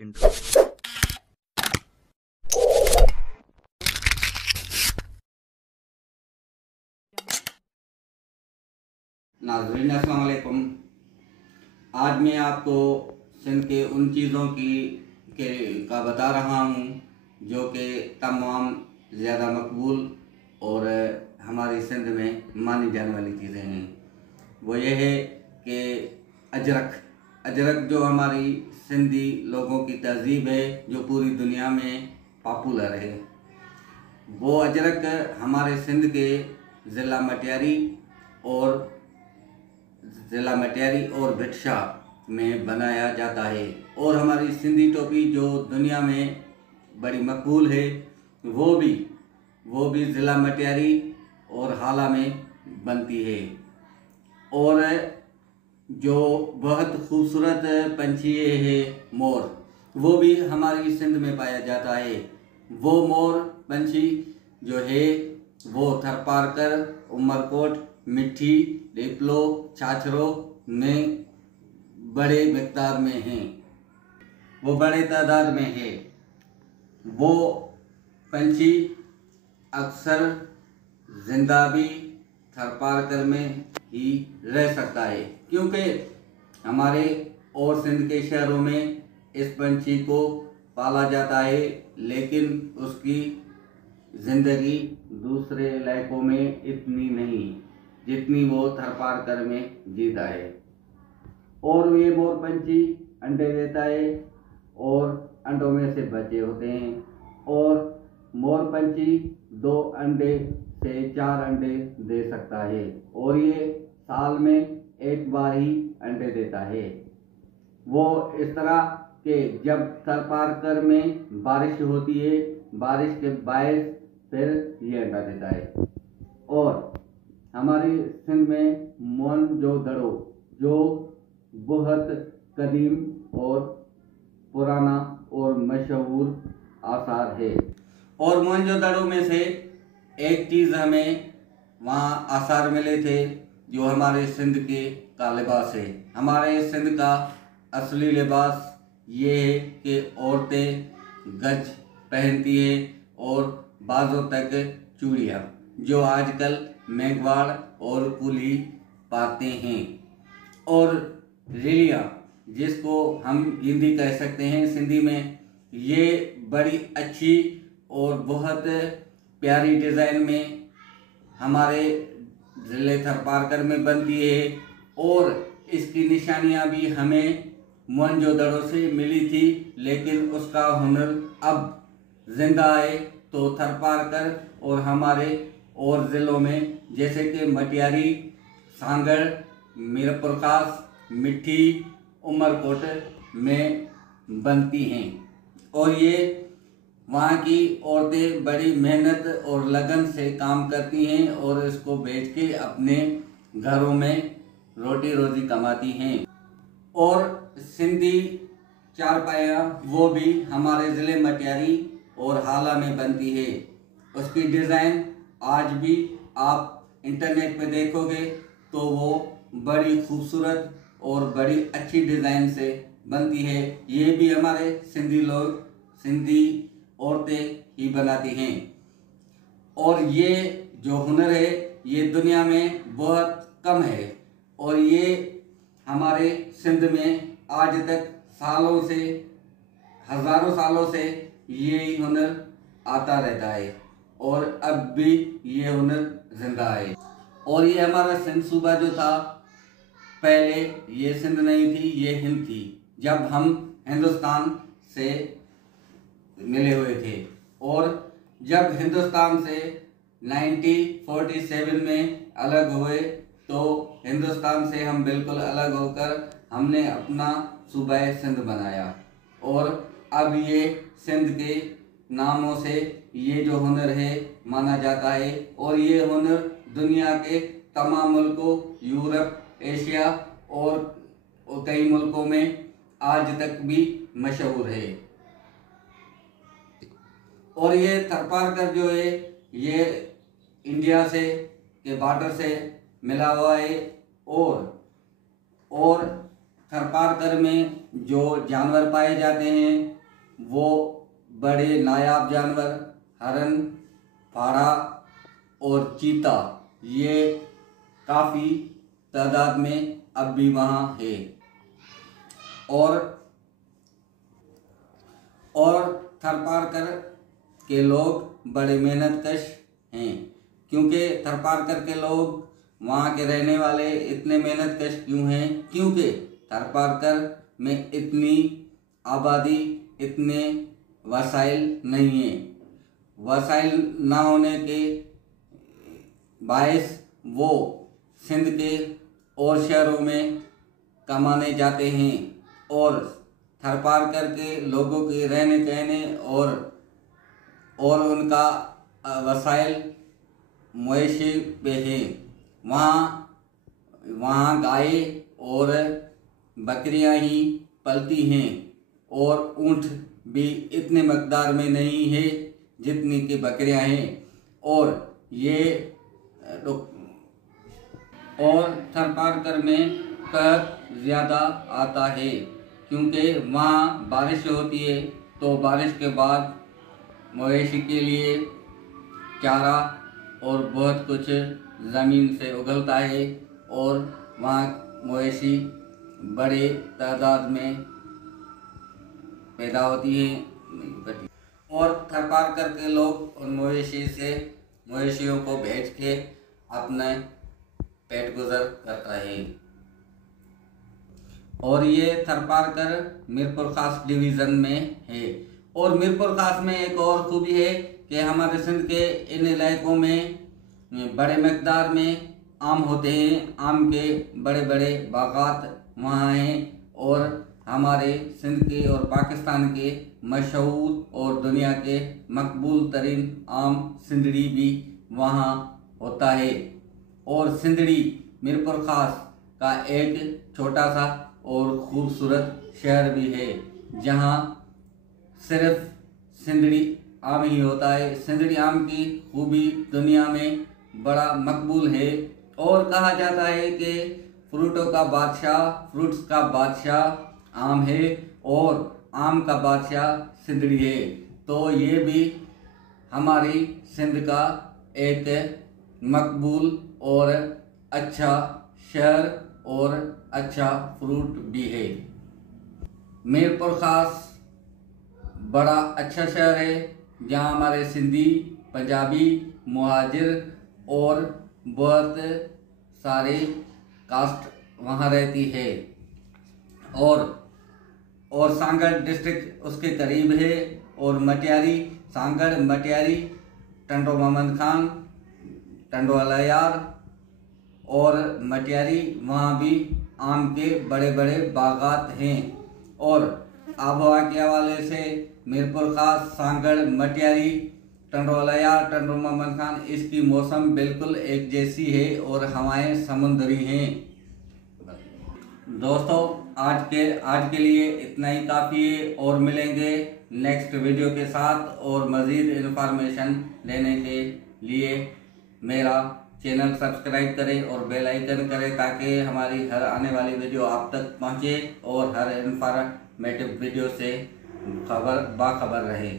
नाज़रीन अस्सलाम वालेकुम। आज मैं आपको सिंध के उन चीज़ों का बता रहा हूँ जो कि तमाम ज़्यादा मकबूल और हमारी सिंध में मानी जाने वाली चीज़ें हैं। वो ये है कि अजरक जो हमारी सिंधी लोगों की तहज़ीब है, जो पूरी दुनिया में पॉपुलर है। वो अजरक हमारे सिंध के ज़िला मटियारी और भिटशा में बनाया जाता है। और हमारी सिंधी टोपी जो दुनिया में बड़ी मकबूल है, वो भी ज़िला मटियारी और हाला में बनती है। और जो बहुत खूबसूरत पंछी है मोर, वो भी हमारी सिंध में पाया जाता है। वो मोर पंछी जो है वो थरपारकर, उमरकोट, मिट्टी, रेपलो, छाछरो में बड़े मिक़दार में हैं, वो बड़े तादाद में है। वो पंछी अक्सर जिंदा भी थरपारकर में ही रह सकता है, क्योंकि हमारे और सिंध के शहरों में इस पंछी को पाला जाता है, लेकिन उसकी ज़िंदगी दूसरे इलाकों में इतनी नहीं जितनी वो थरपारकर में जीता है। और ये मोर पंछी अंडे देता है और अंडों में से बच्चे होते हैं। और मोर पंछी 2 अंडे से 4 अंडे दे सकता है और ये साल में एक बार ही अंडे देता है। वो इस तरह के जब थरपारकर में बारिश होती है, बारिश के बायस फिर ये अंडा देता है। और हमारी सिंध में मोहनजोदड़ो जो बहुत कदीम और पुराना और मशहूर आसार है। और मोहनजोदड़ो में से एक चीज़ हमें वहाँ आसार मिले थे जो हमारे सिंध का लिबास है। हमारे सिंध का असली लिबास ये है कि औरतें गज पहनती है और बाजों तक चूड़ियाँ, जो आजकल मेघवाड़ और कुली पाते हैं। और रेलियाँ, जिसको हम गिंदी कह सकते हैं सिंधी में, ये बड़ी अच्छी और बहुत प्यारी डिज़ाइन में हमारे ज़िले थरपारकर में बनती है। और इसकी निशानियाँ भी हमें मोहनजोदड़ो से मिली थी, लेकिन उसका हुनर अब जिंदा है। तो थरपारकर और हमारे और ज़िलों में जैसे कि मटियारी, सांगड़, मीरपुरखास, मिट्टी, उमरकोट में बनती हैं। और ये वहाँ की औरतें बड़ी मेहनत और लगन से काम करती हैं और इसको बेच के अपने घरों में रोटी रोजी कमाती हैं। और सिंधी चारपाया वो भी हमारे ज़िले मटियारी और हाला में बनती है। उसकी डिज़ाइन आज भी आप इंटरनेट पे देखोगे तो वो बड़ी खूबसूरत और बड़ी अच्छी डिज़ाइन से बनती है। ये भी हमारे सिंधी औरतें ही बनाती हैं। और ये जो हुनर है ये दुनिया में बहुत कम है और ये हमारे सिंध में आज तक सालों से, हज़ारों सालों से ये हुनर आता रहता है और अब भी ये हुनर जिंदा है। और ये हमारा सिंध सूबा जो था, पहले ये सिंध नहीं थी, ये हिंद थी, जब हम हिंदुस्तान से मिले हुए थे। और जब हिंदुस्तान से 1947 में अलग हुए तो हिंदुस्तान से हम बिल्कुल अलग होकर हमने अपना सूबा सिंध बनाया। और अब ये सिंध के नामों से ये जो हुनर है माना जाता है। और ये हुनर दुनिया के तमाम मुल्कों, यूरोप, एशिया और कई मुल्कों में आज तक भी मशहूर है। और ये थरपारकर जो है ये इंडिया से के बॉर्डर से मिला हुआ है और थरपारकर में जो जानवर पाए जाते हैं वो बड़े नायाब जानवर हरन, फाड़ा और चीता, ये काफ़ी तादाद में अब भी वहाँ है। और थरपारकर के लोग बड़े मेहनतकश हैं, क्योंकि थरपारकर के लोग वहाँ के रहने वाले इतने मेहनतकश क्यों हैं? क्योंकि थरपारकर में इतनी आबादी, इतने वसाइल नहीं है। वसाइल ना होने के बायस वो सिंध के और शहरों में कमाने जाते हैं और थरपारकर के लोगों के रहने कहने और उनका वसाइल मवेशी पे है। वहाँ गाय और बकरियां ही पलती हैं और ऊँट भी इतने मकदार में नहीं है जितनी कि बकरियां हैं। और थरपारकर में कहर ज़्यादा आता है, क्योंकि वहाँ बारिश होती है तो बारिश के बाद मवेशी के लिए चारा और बहुत कुछ ज़मीन से उगलता है और वहाँ मवेशी बड़े तादाद में पैदा होती है। और थरपारकर के लोग उन मवेशियों को बेच के अपने पेट गुजर करता है। और ये थरपारकर मीरपुर खास डिवीज़न में है। और मीरपुर खास में एक और खूबी है कि हमारे सिंध के इन इलाकों में बड़े मकदार में आम होते हैं। आम के बड़े बड़े बागात वहाँ हैं और हमारे सिंध के और पाकिस्तान के मशहूर और दुनिया के मकबूल तरीन आम सिंदड़ी भी वहाँ होता है। और सिंदड़ी मीरपुर खास का एक छोटा सा और खूबसूरत शहर भी है, जहाँ सिर्फ सिंदड़ी आम ही होता है। सिंदड़ी आम की खूबी दुनिया में बड़ा मकबूल है और कहा जाता है कि फ्रूट्स का बादशाह आम है और आम का बादशाह सिंदड़ी है। तो ये भी हमारी सिंध का एक मकबूल और अच्छा शहर और अच्छा फ्रूट भी है। मीरपुर खास बड़ा अच्छा शहर है, जहाँ हमारे सिंधी, पंजाबी, मुहाजिर और बहुत सारे कास्ट वहाँ रहती है। और सांगड़ डिस्ट्रिक्ट उसके करीब है। और मटियारी, सांगड़, मटियारी, टंडो मोहम्मद खान, टंडो अलयार और मटियारी, वहाँ भी आम के बड़े बड़े बागात हैं। और आबहवा के हवाले से मीरपुर खास, सांगड़, मटियारी, टंडो अलयार, टंडो मोहम्मद खान, इसकी मौसम बिल्कुल एक जैसी है और हवाएं समुद्री हैं। दोस्तों आज के लिए इतना ही काफ़ी है और मिलेंगे नेक्स्ट वीडियो के साथ। और मज़ीद इन्फॉर्मेशन लेने के लिए मेरा चैनल सब्सक्राइब करें और बेल आइकन करें, ताकि हमारी हर आने वाली वीडियो आप तक पहुंचे और हर इन्फॉर्मेटिव वीडियो से बाखबर रहे।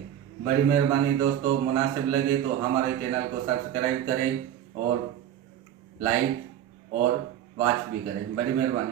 बड़ी मेहरबानी दोस्तों, मुनासिब लगे तो हमारे चैनल को सब्सक्राइब करें और लाइक और वॉच भी करें। बड़ी मेहरबानी।